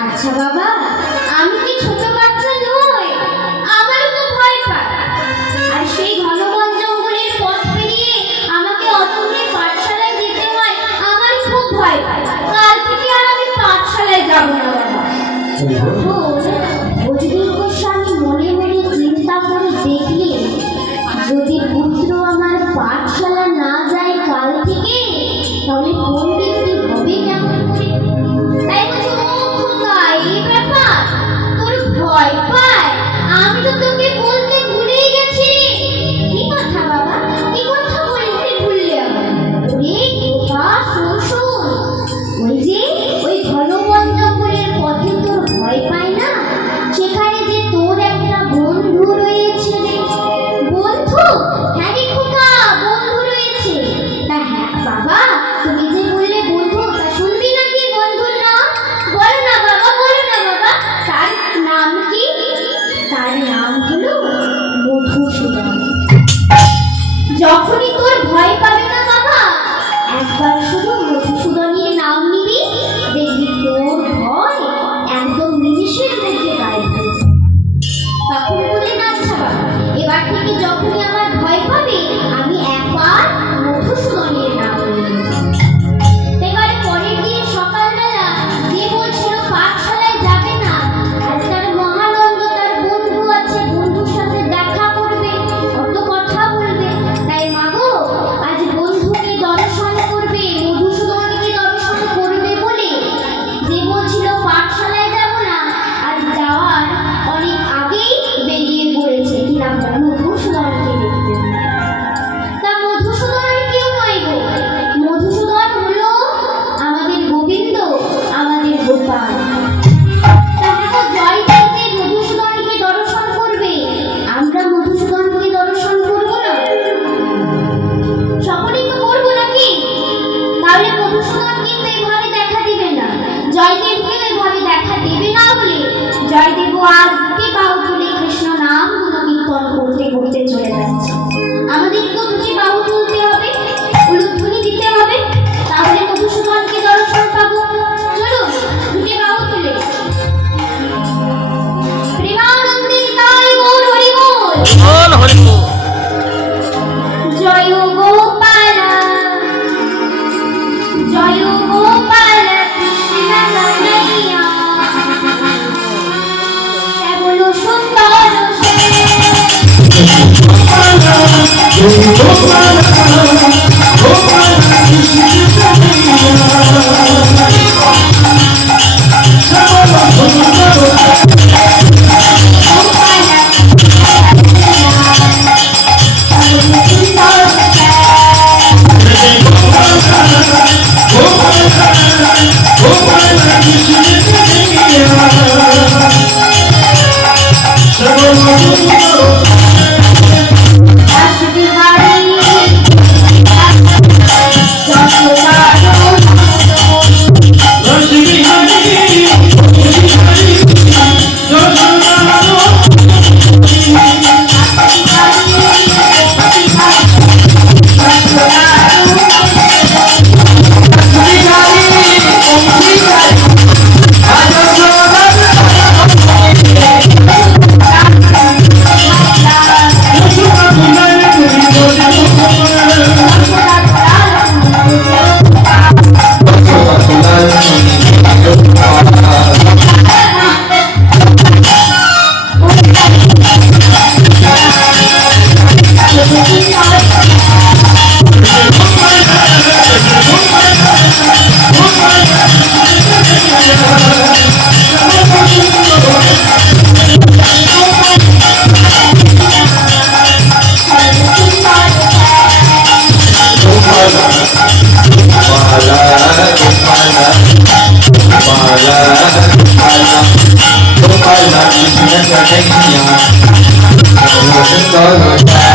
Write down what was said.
আচ্ছা বাবা, আমি কি ছোট বাচ্চা নই? আমারও তো ভয় পায়। আর সেই ঘন বন জঙ্গলের পথ পেরিয়ে আমাকে অত দূরে পাঠশালায় যেতে হয়, আমার খুব ভয় পায়। কাল থেকে আর আমি পাঠশালায় যাব না বাবা। অজিত গোস্বামী মনে মনে চিন্তা করে দেখলে, যদি পুত্র আমার পাঠশালা না যায় কাল থেকে, তাহলে পণ্ডিত কি হবে কেমন করে? তাই বলছি, এই ব্যাপার তোর ভয় পায়? আমি তো তোকে বলতে ভুলেই গেছি। কি কথা বাবা, কি কথা বলতে ভুললে আমার? ওরে খোকা, শোন, ওই যে ওই ঘন বন জঙ্গলের পথে তোর ভয় পায় না? সেখানে যে তোর একটা বন্ধু রয়েছে। বন্ধু? হ্যাঁ রে খোকা, বন্ধু রয়েছে। তা হ্যাঁ বাবা, তুমি যে বললে বন্ধু, তা শুনবি নাকি বন্ধুর নাম? বলো না বাবা, বলো না বাবা। তার নাম কি? তার নাম হলো মধুসূদন। যখনই তোর ভয় পাবে না বাবা, একবার শুধু মধুসূদনের নাম নিবি, দেখবি তোর ভয় একদম নিমিষের মধ্যে গায়েব হয়ে যাবে। তখন বললেন, আচ্ছা বাবা, এবার থেকে যখনই আমার ভয় পাবে, আমি একবার মধুসূদনের নাম নিব। এবার পরের দিন সকালবেলা যে বলছিল পাঠশালায় যাবে না, আজ তার মহানন্দ, তার বন্ধু আছে, বন্ধুর সাথে দেখা করবে, কত কথা বলবে। তাই মাগো, আজ বন্ধুকে দর্শন করবে, মধুসূদনকে দর্শন করবে বলে যে বলছিল পাঠশালায় যাব না, আজ যাওয়ার অনেক আগেই বেরিয়ে পড়েছে। কি নাম তার? মধুসূদনকে দেখতে। তা মধুসূদন কেউ নয় গো, মধুসূদন হলো আমাদের গোবিন্দ, আমাদের গোপাল। তাহলে জয়দেব যে মধুসূদনকে দর্শন করবে, আমরা মধুসূদনকে দর্শন করবো না? সকলেই তো করবো নাকি? তাহলে মধুসূদন কিন্তু এভাবে দেখা দিবে না, জয়দেবকে এভাবে দেখা দেবে না বলে জয়দেব আজ দুটি বাহু তুলে কৃষ্ণ নাম গুণকীর্তন করতে করতে চলে যাচ্ছে। আমাদেরকেও দুটি বাহু তুলতে হবে, উলুধ্বনি দিতে হবে, তাহলে মধুসূদনকে দর্শন পাবো। চলুন দুটি বাহু তুলে প্রেমানন্দে নিতাই গৌর হরি বল। বল হরি বল। জয় গোপাল, জয় গোপাল কৃষ্ণ কানাইয়া, শ্যামল সুন্দর কথাই শুনিয়া সুন্দর